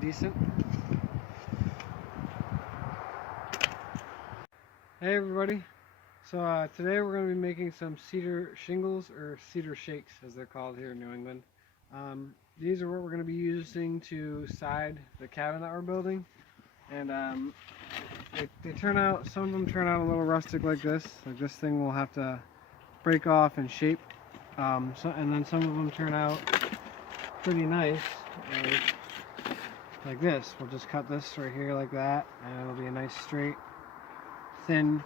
Decent. Hey everybody, so today we're going to be making some cedar shingles, or cedar shakes as they're called here in New England. These are what we're going to be using to side the cabin that we're building, and they turn out, some of them turn out a little rustic like this. Like this thing will have to break off and shape, and then some of them turn out pretty nice. Like this, we'll just cut this right here like that, and it'll be a nice straight, thin,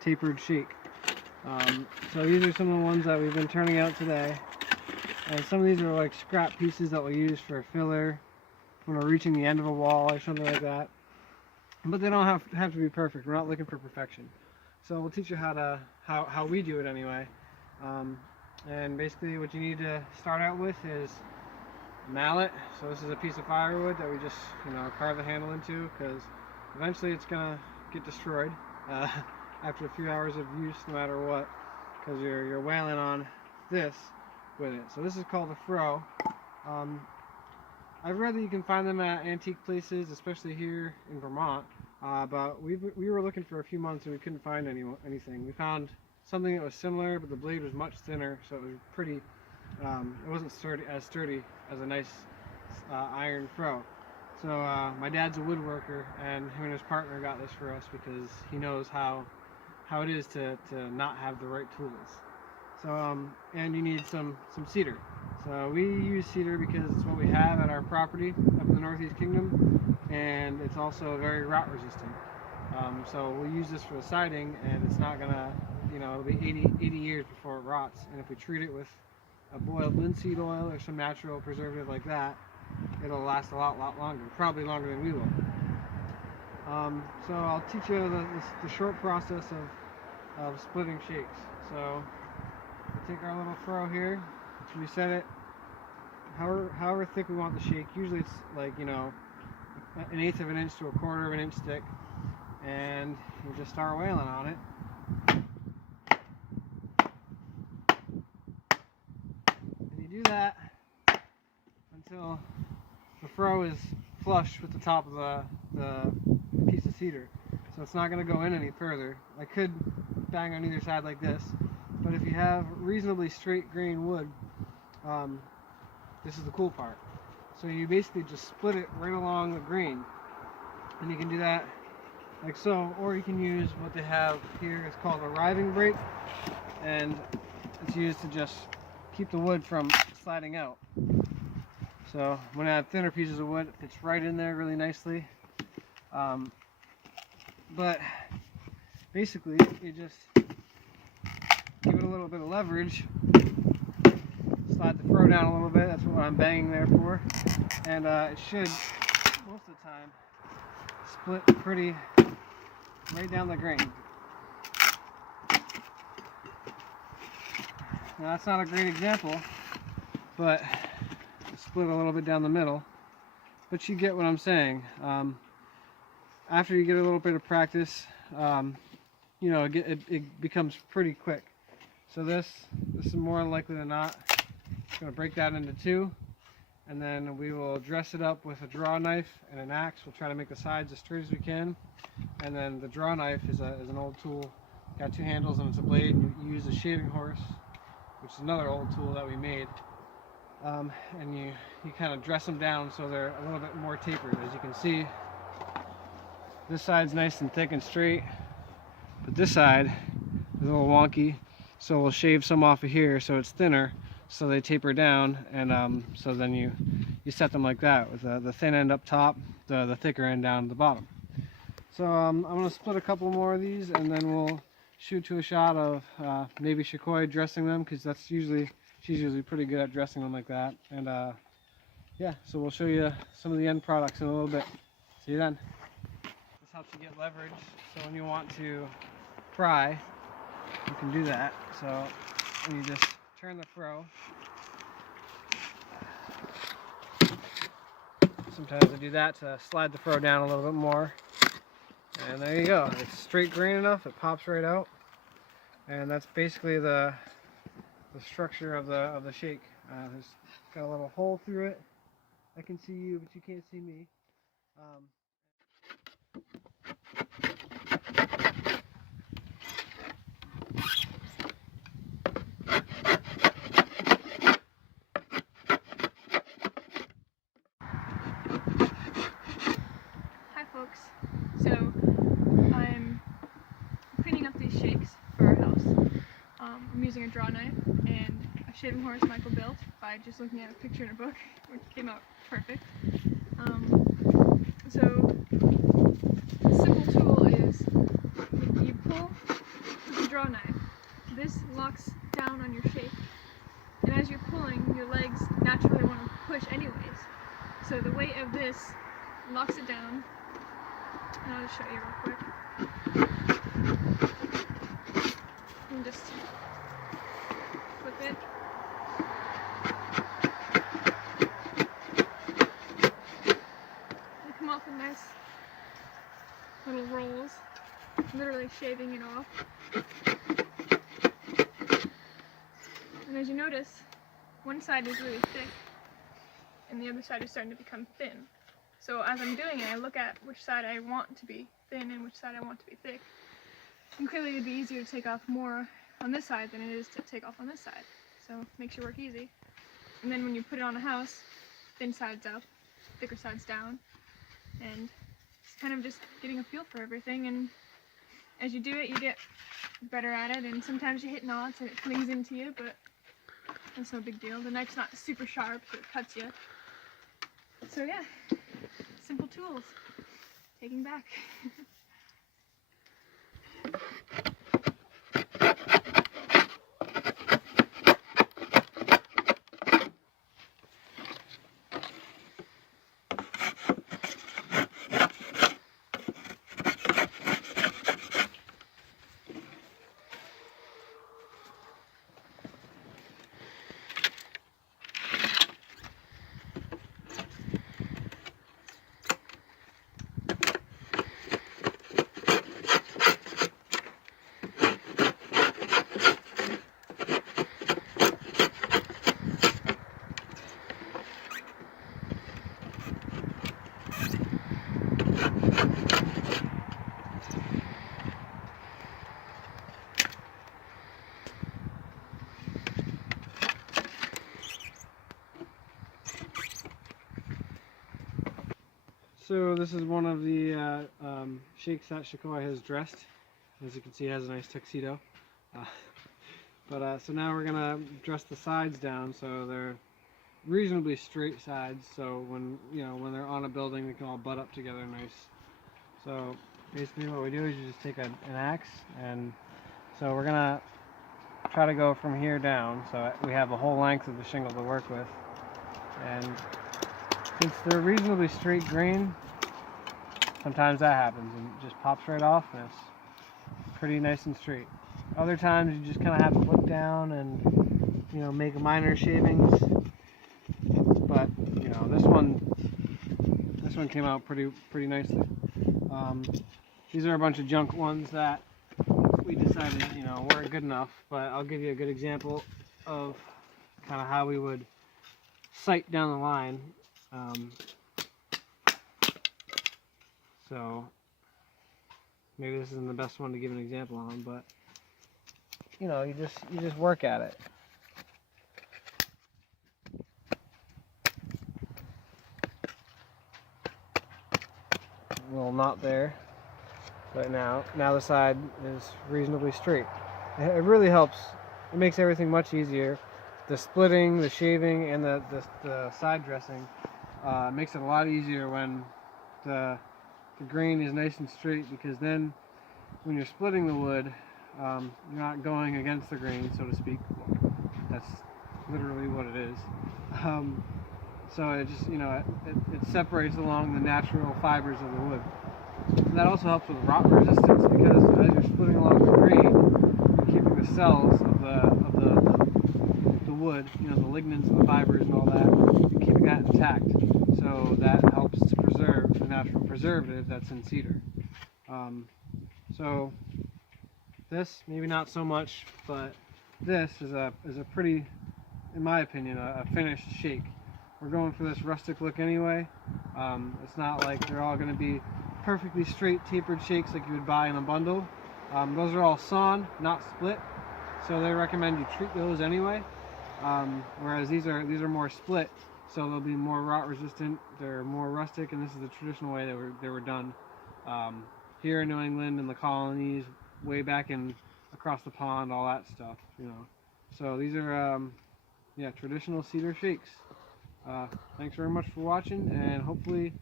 tapered shake. So these are some of the ones that we've been turning out today, and some of these are like scrap pieces that we'll use for a filler when we're reaching the end of a wall or something like that. But they don't have to be perfect. We're not looking for perfection. So we'll teach you how we do it anyway. And basically what you need to start out with is mallet. So this is a piece of firewood that we just carve the handle into, because eventually it's gonna get destroyed after a few hours of use, no matter what, because you're wailing on this with it. So this is called a froe. I've read that you can find them at antique places, especially here in Vermont, but we were looking for a few months and we couldn't find anything. We found something that was similar, but the blade was much thinner, so it was pretty it wasn't as sturdy as a nice iron froe. So my dad's a woodworker, and him and his partner got this for us because he knows how it is to not have the right tools. So and you need some cedar. So we use cedar because it's what we have at our property up in the Northeast Kingdom, and it's also very rot resistant. So we'll use this for the siding, and it's not gonna, it'll be 80 years before it rots. And if we treat it with a boiled linseed oil or some natural preservative like that, it'll last a lot longer, probably longer than we will. So I'll teach you the short process of splitting shakes. So we take our little froe here, we set it however thick we want the shake. Usually it's like 1/8 of an inch to 1/4 of an inch thick, and you just start wailing on it. Do that until the froe is flush with the top of the piece of cedar. So it's not going to go in any further. I could bang on either side like this, but if you have reasonably straight grain wood, this is the cool part. So you basically just split it right along the grain, and you can do that like so, or you can use what they have here. It's called a riving brake, and it's used to just keep the wood from sliding out. So when I have thinner pieces of wood, it's right in there really nicely. But basically you just give it a little bit of leverage, slide the froe down a little bit. That's what I'm banging there for, and it should most of the time split pretty right down the grain. Now that's not a great example, but split a little bit down the middle. But you get what I'm saying. After you get a little bit of practice, it becomes pretty quick. So this is more likely than not going to break that into two, and then we will dress it up with a draw knife and an axe. We'll try to make the sides as straight as we can, and then the draw knife is an old tool. Got two handles and it's a blade, and you use a shaving horse, which is another old tool that we made, and you kind of dress them down so they're a little bit more tapered. As you can see, this side's nice and thick and straight, but this side is a little wonky, so we'll shave some off of here so it's thinner, so they taper down, and so then you set them like that, with the thin end up top, the thicker end down at the bottom. So I'm going to split a couple more of these, and then we'll shoot to a shot of maybe Shikoi dressing them, because she's usually pretty good at dressing them like that. And yeah, so we'll show you some of the end products in a little bit. See you then. This helps you get leverage, so when you want to fry, you can do that. So you just turn the fro. Sometimes I do that to slide the fro down a little bit more. And there you go. It's straight grain enough, it pops right out. And that's basically the structure of the shake. There's got a little hole through it. I can see you, but you can't see me. Hi folks, so I'm cleaning up these shakes for our house. I'm using a draw knife and a shaving horse Michael built by just looking at a picture in a book, which came out perfect. So the simple tool is you pull with the draw knife. This locks down on your shake, and as you're pulling, your legs naturally want to push anyways. So the weight of this locks it down. And I'll just show you real quick. And just flip it. They come off in nice little rolls, literally shaving it off. And as you notice, one side is really thick and the other side is starting to become thin. So as I'm doing it, I look at which side I want to be thin and which side I want to be thick. And clearly it'd be easier to take off more on this side than it is to take off on this side. So it makes your work easy. And then when you put it on a house, thin sides up, thicker sides down. And it's kind of just getting a feel for everything. And as you do it, you get better at it. And sometimes you hit knots and it clings into you, but that's no big deal. The knife's not super sharp, so it cuts you. So yeah. Simple tools. Taking back. So this is one of the shakes that Shikoi has dressed. As you can see, it has a nice tuxedo. So now we're gonna dress the sides down so they're reasonably straight sides. So when they're on a building, they can all butt up together nice. So basically, what we do is you just take an axe, and so we're gonna try to go from here down. So we have the whole length of the shingle to work with, and since they're reasonably straight grain, sometimes that happens and it just pops right off and it's pretty nice and straight. Other times you just kind of have to look down and make minor shavings. But this one came out pretty nicely. These are a bunch of junk ones that we decided weren't good enough. But I'll give you a good example of kind of how we would sight down the line. So maybe this isn't the best one to give an example on, but you just work at it. A little knot there, but now the side is reasonably straight. It really helps. It makes everything much easier. The splitting, the shaving, and the side dressing makes it a lot easier when the the grain is nice and straight, because then when you're splitting the wood, you're not going against the grain, so to speak. That's literally what it is. So it just, it separates along the natural fibers of the wood. And that also helps with rot resistance, because as you're splitting along the grain, you're keeping the cells of the wood, the lignins and the fibers and all that, you're keeping that intact. So that helps to preserve the natural preservative that's in cedar. So this, maybe not so much, but this is a pretty, in my opinion, a finished shake. We're going for this rustic look anyway. It's not like they're all going to be perfectly straight tapered shakes like you would buy in a bundle. Those are all sawn, not split, so they recommend you treat those anyway. Whereas these are more split, so they'll be more rot resistant. They're more rustic, and this is the traditional way they were done here in New England, in the colonies, way back in across the pond, all that stuff. So these are traditional cedar shakes. Thanks very much for watching, and hopefully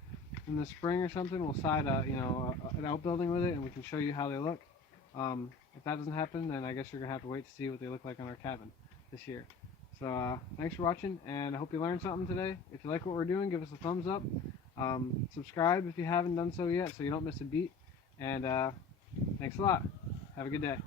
in the spring or something we'll side an outbuilding with it, and we can show you how they look. If that doesn't happen, then I guess you're gonna have to wait to see what they look like on our cabin this year. So thanks for watching, and I hope you learned something today. If you like what we're doing, give us a thumbs up. Subscribe if you haven't done so yet, so you don't miss a beat. And thanks a lot. Have a good day.